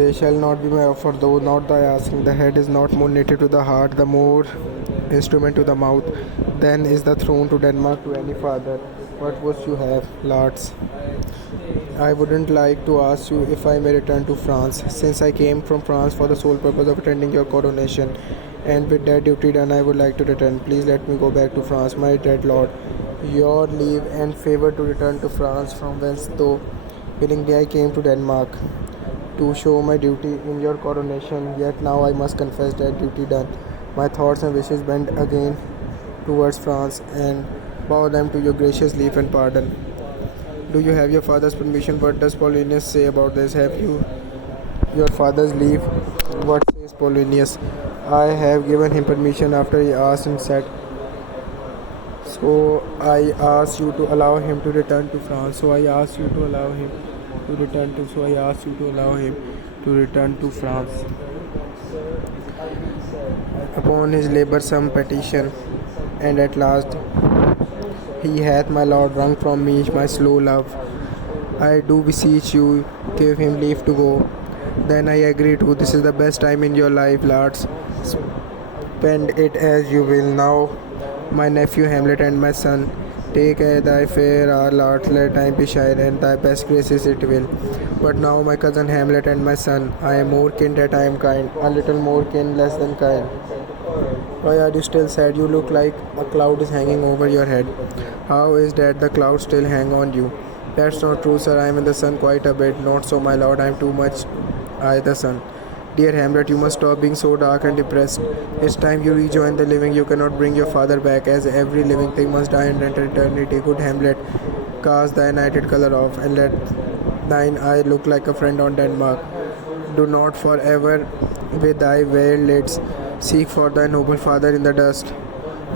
They shall not be my offer, though not thy asking. The head is not more native to the heart, the more instrument to the mouth. Then is the throne to Denmark to any father. What would you have, lads? I wouldn't like to ask you if I may return to France, since I came from France for the sole purpose of attending your coronation. And with that duty done, I would like to return. Please let me go back to France, my dread lord. Your leave and favor to return to France, from whence, though willingly I came to Denmark to show my duty in your coronation. Yet now I must confess that duty done, my thoughts and wishes bend again towards France and bow them to your gracious leave and pardon. Do you have your father's permission? What does Polonius say about this? Have you your father's leave? What says Polonius? I have given him permission after he asked and said. So I asked you to allow him to return to France. So I asked you to allow him to return to. So I asked you to allow him to return to France. Upon his laboursome petition, and at last he hath, my lord, wrung from me my slow love. I do beseech you, give him leave to go. Then I agree to. This is the best time in your life, lads. Spend it as you will. Now, my nephew Hamlet and my son, take thy fair our lot, let time be shy, and thy best graces it will. But now, my cousin Hamlet and my son, I am more kin that I am kind, a little more kin, less than kind. Why are you still sad? You look like a cloud is hanging over your head. How is that the clouds still hang on you? That's not true, sir. I am in the sun quite a bit. Not so, my lord. I am too much I the sun. Dear Hamlet, you must stop being so dark and depressed. It's time you rejoin the living. You cannot bring your father back, as every living thing must die and enter eternity. Good Hamlet, cast thy nighted colour off, and let thine eye look like a friend on Denmark. Do not forever with thy veiled lids seek for thy noble father in the dust.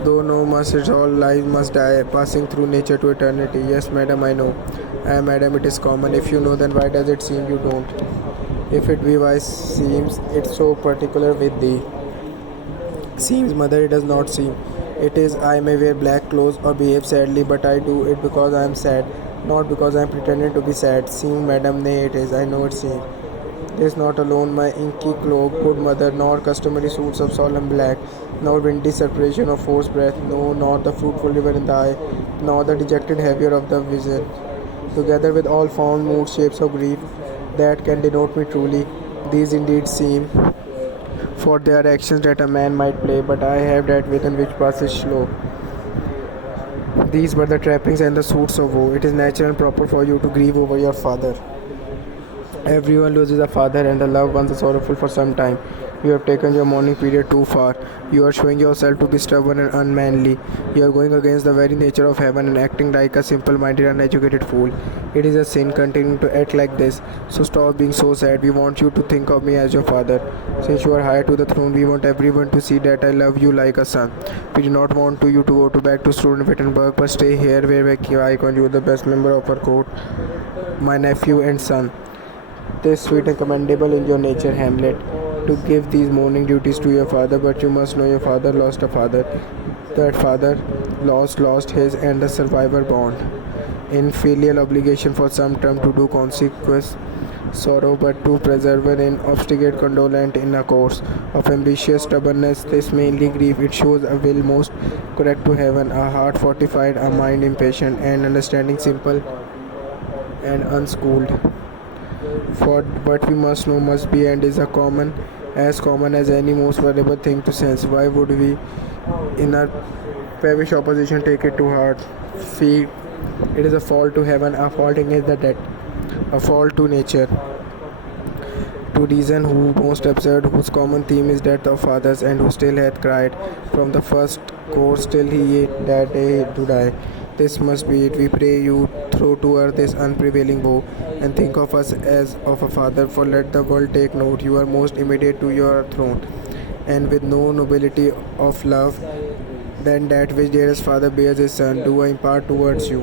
Though no must it all life must die, passing through nature to eternity. Yes, madam, I know. Madam, it is common. If you know, then why does it seem you don't? If it be, why seems it so particular with thee? Seems, mother, it does not seem. It is, I may wear black clothes or behave sadly, but I do it because I am sad, not because I am pretending to be sad. Seem, madam, nay, it is. I know it seems. This not alone my inky cloak, good mother, nor customary suits of solemn black, nor windy separation of forced breath, no, nor the fruitful river in the eye, nor the dejected heavier of the vision, together with all found mood shapes of grief that can denote me truly. These indeed seem, for they are actions that a man might play, but I have that within which passes slow. These were the trappings and the suits of woe. It is natural and proper for you to grieve over your father. Everyone loses a father, and the loved ones are sorrowful for some time. You have taken your mourning period too far. You are showing yourself to be stubborn and unmanly. You are going against the very nature of heaven and acting like a simple-minded, uneducated fool. It is a sin continuing to act like this. So stop being so sad. We want you to think of me as your father. Since you are high to the throne, we want everyone to see that I love you like a son. We do not want you to go back to Wittenberg, but stay here where I con you, the best member of our court, my nephew and son. 'Tis sweet and commendable in your nature, Hamlet, to give these mourning duties to your father, but you must know your father lost a father. That father lost his and the survivor bond. In filial obligation for some term to do consequence sorrow, but to persevere in obstinate condolent in a course of ambitious stubbornness. This mainly grief, it shows a will most correct to heaven, a heart fortified, a mind impatient, and understanding simple and unschooled. For what we must know must be and is as common as any most valuable thing to sense. Why would we, in our peevish opposition, take it to heart? Feel it is a fault to heaven, a fault against the dead, a fault to nature, to reason who most absurd, whose common theme is death of fathers, and who still hath cried from the first course till he that day to die. This must be it. We pray you throw to earth this unprevailing woe, and think of us as of a father, for let the world take note, you are most immediate to your throne, and with no nobility of love than that which dearest father bears his son, do I impart towards you.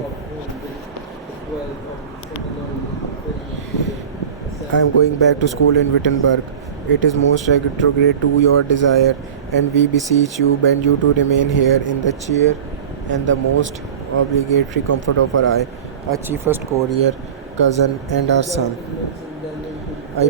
I am going back to school in Wittenberg. It is most retrograde to your desire, and we beseech you, bend you to remain here in the cheer and the most obligatory comfort of our eye, our chiefest courier, cousin, and our son.